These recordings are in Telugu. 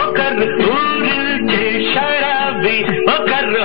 ఒకరు ఊరిల్చే షరాబి ఒకరు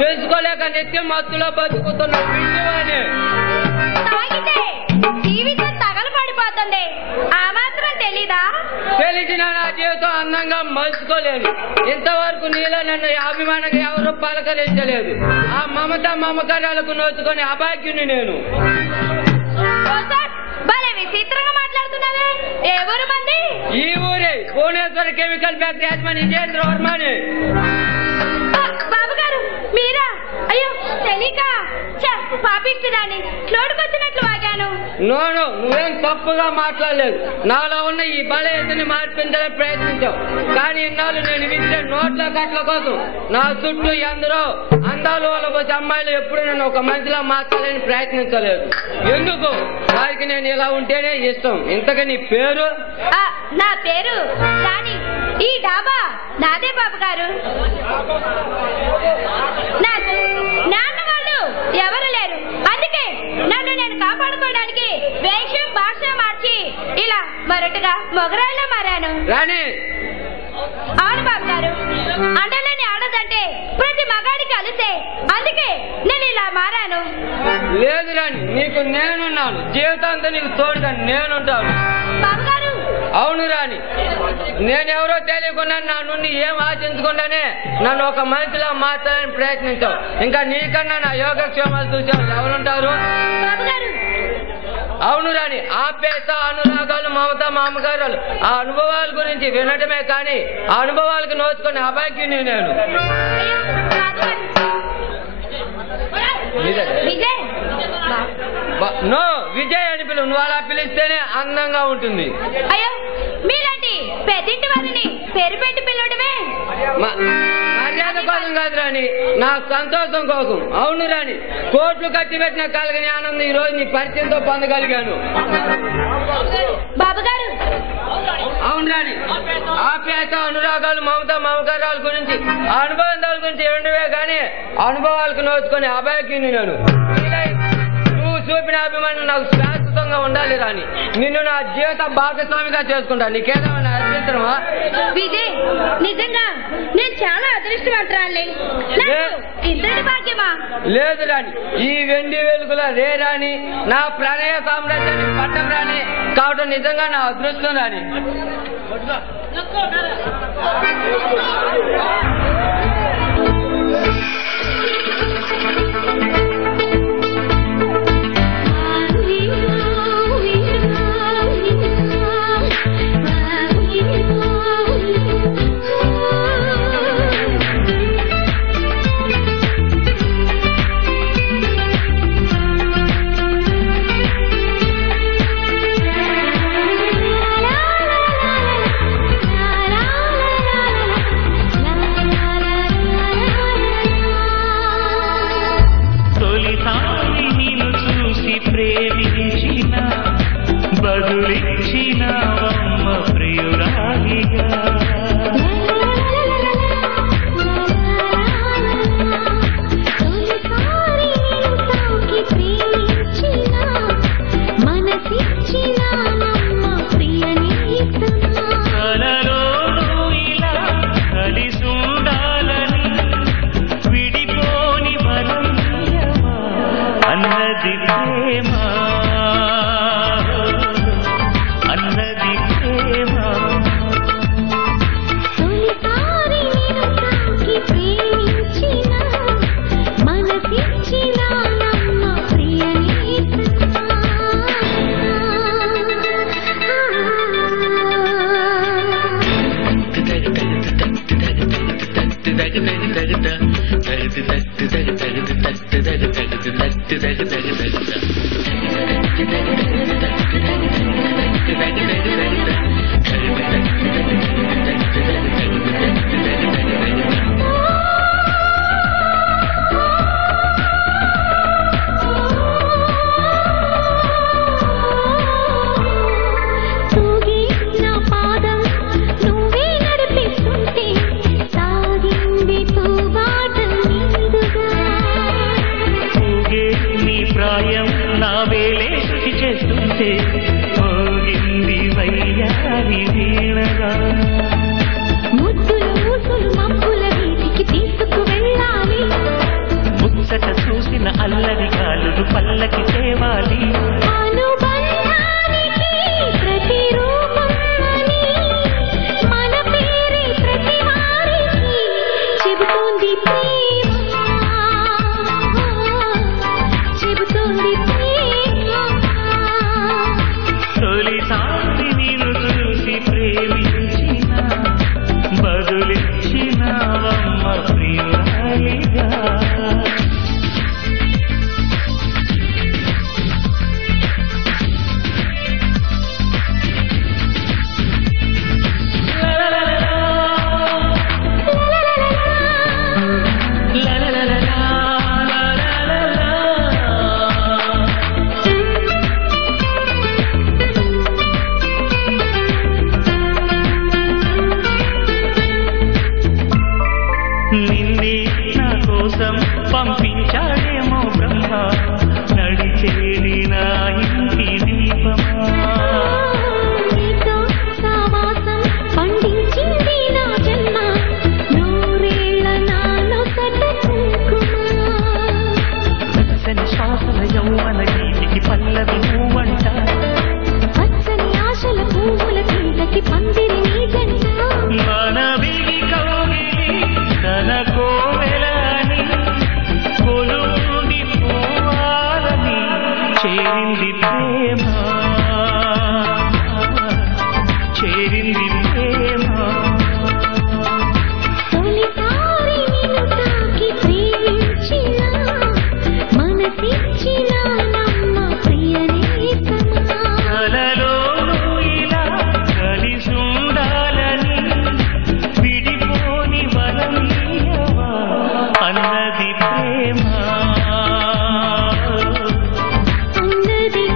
తెలుసుకోలేక నిత్యం మత్తులో బతుకుతున్న జీవితం తగలపడిపోతుంది. ఆ మాత్రం తెలీదా? తెలిసిన నా జీవితం అందంగా మలుచుకోలేదు. ఇంతవరకు నీలో నన్ను అభిమానంగా ఎవరు పలకరించలేదు. ఆ మమత మమకారాలకు నోచుకొని అభాగ్యుని నేను. విచిత్రంగా మాట్లాడుతున్నావే. ఏ ఊరు మంది? ఈ ఊరే భువనేశ్వర కెమికల్ ఫ్యాక్టరీ యజమాని విజేంద్ర వర్మని. బాబు గారు మీరా? అయ్యో తెలియక పాపిస్తుదాన్ని నోటుకొచ్చినట్లు వాగాను. నోను నువ్వేం తప్పుగా మాట్లాడలేదు. నాలో ఉన్న ఈ బలహీనతని మార్పించాలని ప్రయత్నించావు. కానీ ఇన్నాళ్ళు నేను వింటే నోట్ల కట్ల కోసం నా చుట్టూ ఎందరో అందాలు వాళ్ళ వచ్చే అమ్మాయిలు ఎప్పుడు నేను ఒక మనిషిలా మార్చాలని ప్రయత్నించలేదు. ఎందుకు? వారికి నేను ఇలా ఉంటేనే ఇష్టం. ఇంతగా నీ పేరు? నా పేరు రాణి. ఈ డాబా నాదే బాబు గారు. నాకు నాన్న వాళ్ళు ఎవరు లేరు. అందుకే నన్ను నేను కాపాడుకోవడానికి వేషం భాష మార్చి ఇలా మరొకగా మొగరాయిలా మారాను. రాణి అవును బాబు గారు. అండలేని ఆడదంటే ప్రతి మగాడికి అలిసే. అందుకే నేను ఇలా మారాను. లేదు రాణి, నీకు నేనున్నాను. జీవితాంతం నీకు తోడుగా నేనుంటాను. బాబు గారు అవును రాణి, నేనెవరో తెలియకుండా నా నుండి ఏం ఆశించకుండానే నన్ను ఒక మనిషిలా మార్చాలని ప్రయత్నించావు. ఇంకా నీకన్నా నా యోగక్షేమాలు చూసావు ఎవరుంటారు? అవును రాణి, ఆపేస అనురాగాలు మమత మామగారాలు ఆ అనుభవాల గురించి వినటమే కానీ ఆ అనుభవాలకు నోచుకునే అభాగ్యుని నేను. నో విజయ్ అని పిలువు. నువ్వు అలా పిలిస్తేనే అందంగా ఉంటుంది. అయ్యో మీలాంటి పెద్దింటి వారిని పేరు పెట్టి పిలవడమే మర్యాద కోసం కాదు రాణి, నా సంతోషం కోసం. అవును రాణి, కోట్లు ఖర్చు పెట్టిన కలిగిన ఆనందం ఈ రోజు నీ పరిచయంతో పొందగలిగాను. బాబు గారు ఉండాలి. ఆప్యాయత, అనురాగాలు, మమత, మమకారాల గురించి, అనుబంధాల గురించి ఏమిటివే కానీ అనుభవాలకు నోచుకొని అభయకిని నేను నువ్వు చూపిన అభిమానం నాకు శాశ్వతంగా ఉండాలి రాని. నిన్ను నా జీవిత భాగస్వామిగా చేసుకుంటా. నీకేదేమన్నా అర్పించడమా? విజయ్, నిజంగా నేను చాలా అదృష్టవంతురాలి. ఇంతటి భాగ్యమా? లేదు రాని. ఈ వెండి వెలుగుల రే రాని, నా ప్రణయ సామ్రాజ్యాన్ని పట్టం రాని కావటం నిజంగా నా అదృష్టం రాని. బదులిచ్చినవమ్మ ప్రియురాలిగా కలలోనూ ఇలా కలిసుండాలని విడిపోని వరం అన్నది ప్రేమ. అల్లరి గాలులు పల్లకి తేవాలి. చెబుతోంది తొలిసారి నేను చూసి ప్రేమించిన బదులిచ్చినవమ్మ ప్రియురాలిగా. నిన్నే నా కోసం పంపించాడేమో బ్రహ్మ, నడిచేది నా ఇంటి దీపమా. పండించింది నా జన్మ, నూరేళ్ల నాలో పచ్చని శ్వాసల యౌవన గీతికి పల్లవి నువ్వంట, పచ్చని ఆశల పువ్వుల తీలకి పందిరి నీ జంట. మనవిగి కౌగిలి తన కోవెలని కొలువుండి పోవాలని చేరింది ప్రేమ, చేరింది ప్రేమ. తొలిసారి నిన్ను తాకి ప్రేమించిన మనసిచ్చిన నమ్మ ప్రియనేతమా. కలలోనూ ఇలా కలిసుండాలని విడిపోని వరం ఇయ్యవా అన్నది ప్రేమ, అన్నది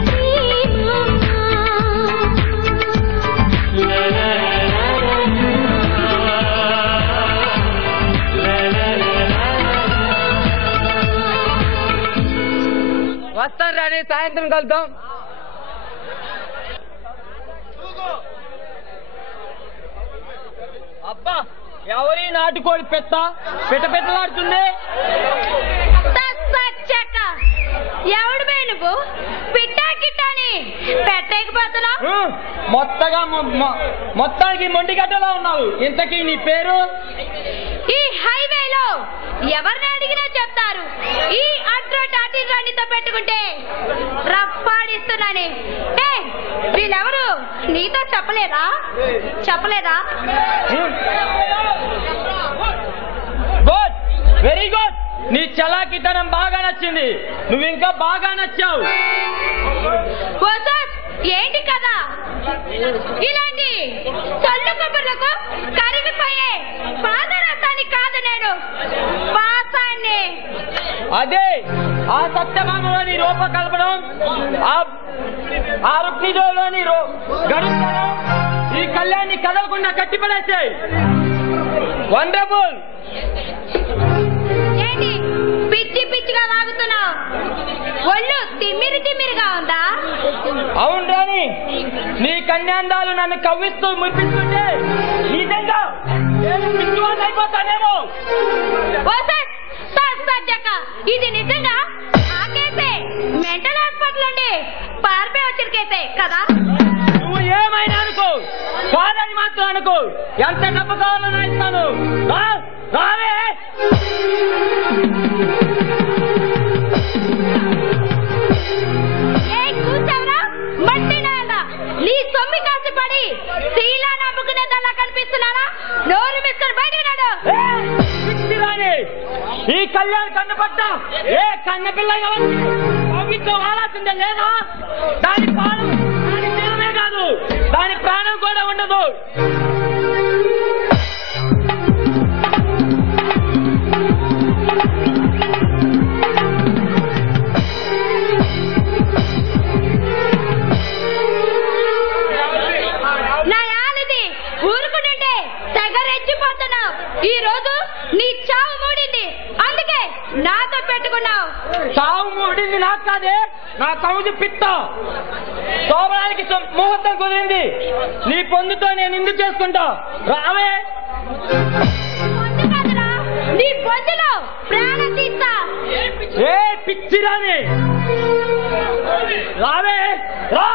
కానీ సాయంత్రం కలుద్దాం. అబ్బా ఎవరి నాటుకోడి పెట్టలాడుతుంది. ఎవడు బే నువ్వు పిట్టా కిట్టాని పెట్టేకపోతున్నావు? మొత్తానికి మొండిగడ్డలో ఉన్నావు. ఇంతకీ నీ పేరు? ఈ హైవేలో ఎవరిని అడిగినా చెప్తారు ఈ అడ్రటాటి రాణితో పెట్టుకుంటే రప్పాడిస్తున్నాని. వీళ్ళెవరు నీతో చెప్పలేదా? Good, very good. నీ చలాకితనం బాగా నచ్చింది. నువ్వు ఇంకా బాగా నచ్చావు. ఏంటి కదా ఇలాంటి చల్లు కబుర్లకు కరిగిపోయే పాదరసాన్ని కాదు నేను పాసాన్ని. అదే ఆ సత్యభామలోని రూపకల్పనం, ఆ రుక్మిజోలోని గడుపుతనం ఈ కళ్యాణి కదలకుండా కట్టిపడేసాయి. వండర్ఫుల్. ఏంటి పిచ్చి పిచ్చిగా వాగుతున్నావు? ఒళ్ళు తిమ్మిరిగా ఉందా? అవును రాణి, నీ కన్యాందాలు నన్ను కవ్విస్తూ మురిపిస్తుంటే నిజంగా నేను పిచ్చివాడిని అయిపోతానేమో. ఇది నిజంగా ఆ కేసే మెంటల్ హాస్పిటల్ నుండి పారిపోయి వచ్చిన కేసే కదా? నువ్వు ఏమైనా అనుకో, కాదని మాత్రం అనుకో. ఎంత డబ్బు కావాలని ఇస్తాను. రావే. కూర్చోవరా మట్టి నాయనా, నీ సొమ్మి కాసి పడి శీలా నమ్ముకునేదల్లా కనిపిస్తున్నారా? నోరు మిస్కొని బయటకు నాడు. ఈ కళ్యాణ్ కన్ను పట్ట ఏ కన్న పిల్ల వాలాల్సిందే లేదా? దాని ప్రాణం, దాని దేహమే కాదు, దాని ప్రాణం కూడా ఉండదు. ఊరుకుంటే తెగ రెచ్చిపోతున్నావు. ఈ రోజు నీ చావు మూడింది, అందుకే నాతో పెట్టుకున్నావు. చావు మూడింది నాకు కాదే, నా కౌజు పిత్త. శోభనానికి ముహూర్తం కుదిరింది. నీ పొందుతో నేను ఇందు చేసుకుంటా. రావే. పొందు కాదురా, నీ పొందులో ప్రాణం తీస్తా. ఏ పిచ్చిరాని, రావే. రా.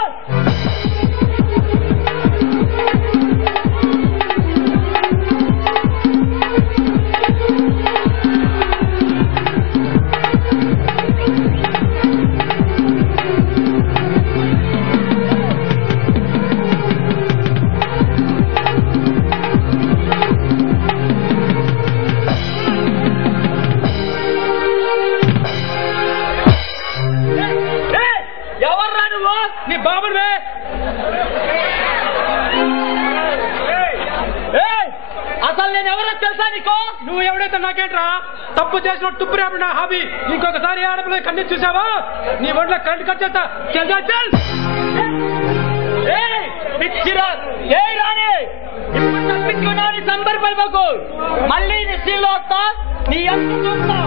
ఎవర్రా నువ్వు? నీ బాబువే. అసలు నేను ఎవరో తెలుసా నీకు? నువ్వు ఎవడైతే నాకేంట్రా? తప్పు చేసిన తుప్పు రేపు నా హాబీ. ఇంకొకసారి ఆడపిల్ల కన్నీ చూసావా నీ ఒంట్లో కరెంట్ కట్ చేస్తా. రాని ఇప్పుడు తప్పించుకున్నావు. సంబరపడిపోకు. మళ్ళీ నీ సీన్లో వస్తా. నీ ఎంత చూస్తా.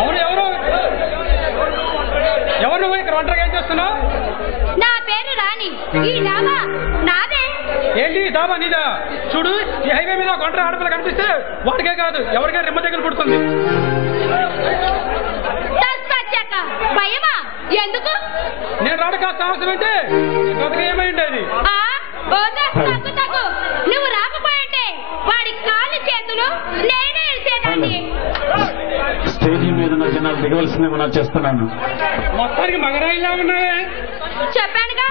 అవును, ఎవరు నువ్వు ఇక్కడ ఒంటరిగా ఏం చేస్తున్నావు? నా పేరు రాణి. ఈ డాబా నాదే. ఏంటి దాబా నీదా? చూడు, ఈ హైవే మీద ఒక ఒంటరి ఆడపిల్ల కనిపిస్తే వాడికే కాదు ఎవరికైనా రిమ్మ దగ్గర పుడుతుంది. భయమా? ఎందుకు? నేను రావడానికి అవసరం ఏంటి? నీ బతుకు ఏమైంది అది? నువ్వు రాకపోయింటే వాడి కాళ్ళు చేతులు నేనే ఇచ్చేదాన్ని. స్టేజీ మీద ఉన్న జనాలు దిగవలసిందేమో చేస్తున్నాను. మొత్తానికి మగరాయిలా ఉన్నాయే. చెప్పానుగా